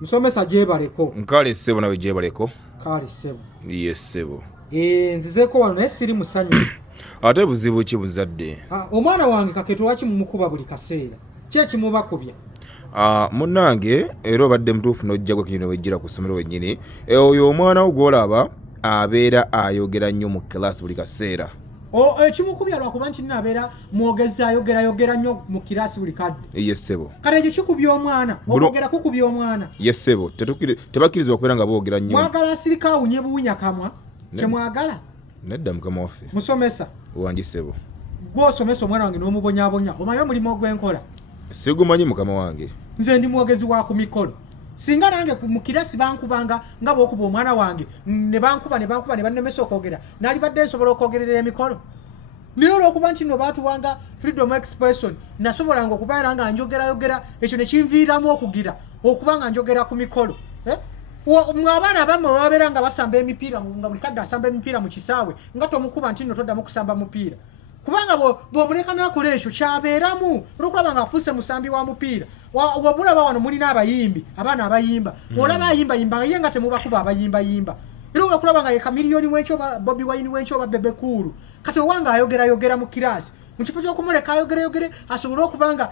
musomesa jebaleko nkale ssebo nawe jebaleko kale ssebo yes ssebo nzizeeko wano naye siri musanyu ate buzibu ki muzadde omwana wange kaketo lwaki mumukuba buli kaseera ki ekimubakubya munnange era obadde mutuufu n'ojjagwa kinyino wejjira ku ssomero wennyini oyo omwana wo gw'olaba abeera ayogera nnyo mu kiraasi buli kaseera ekimukubya lwakuba nti nabeera mwogezi ayogera nnyo mu kiraasi buli kadde yessebo kale ekyo kikubya omwana okwogera kukubya omwana yessebo tebakkirizibwa okubeera nga boogera nnyo mwagala asirika awunye buwunya kamwa kyemwagala nedda mukama waffe musomesa wangi ssebo gw'osomesa omwana wange n'omubonyabonya omanyi omulimu ogw'enkola sigumanyi mukama wange nze ndi mwogezi wa ku mikolo singa nange mu kirasi bankubanga nga bw'okuba omwana wange ne bankuba ne bannemesa okwogera naali badde nsobola okwogerera emikolo naye olw'okuba nti no baatuwanga freedom expression nasobolanga okubeera nga njogerayogera ekyo ne kinviiramu okugira okuba nga njogera ku mikolo mwe abaana abamu babeera nga basamba emipiira nga buli kadde asamba emipiira mu kisaawe nga tomukuba nti nno toddamu kusamba mupiira kubanga bw'omuleka n'akola ekyo kyabeeramu olwokulaba nga afuuse musambi wa mupiira wamulaba wano mulina abayimbi abaana abayimba olaba ayimbayimba ye nga temubakuba abayimbayimba era olwokulaba nga ye Kamiliyoni w'enkyo Bobi Wine w'enkyo oba Bebe Cool kati owanga ayogera mu kiraasi mu kifo ky'okumuleka ayogere asobole okuba nga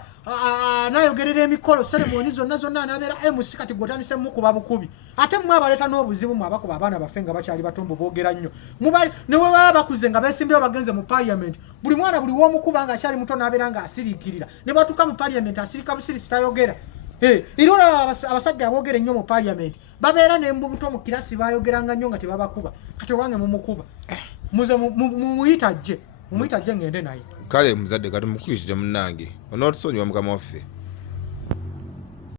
anayogerera emikolo seremoni zonna anabeera MC kati gw'otandise mukuba bukubi ate mmwe abaleeta n'obuzibu mu abakuba abaana baffe nga bakyali batombo boogera nnyo ne bwe baba bakuze nga beesimbyewo bagenze mu parliament buli mwana buli w'omukuba nga akyali muto n'abeera nga asiriikirira ne batuuka mu parliament asirika busirisi tayogera era olaba abasajja aboogera ennyo mu parliament babeera n'embubuto mu kirasi bayogeranga nnyo nga tebabakuba kati owange mumukuba muze mumuyita jje ngende naye kale muzadde kati mukuyitire munnange onootusonyiwa mukama waffe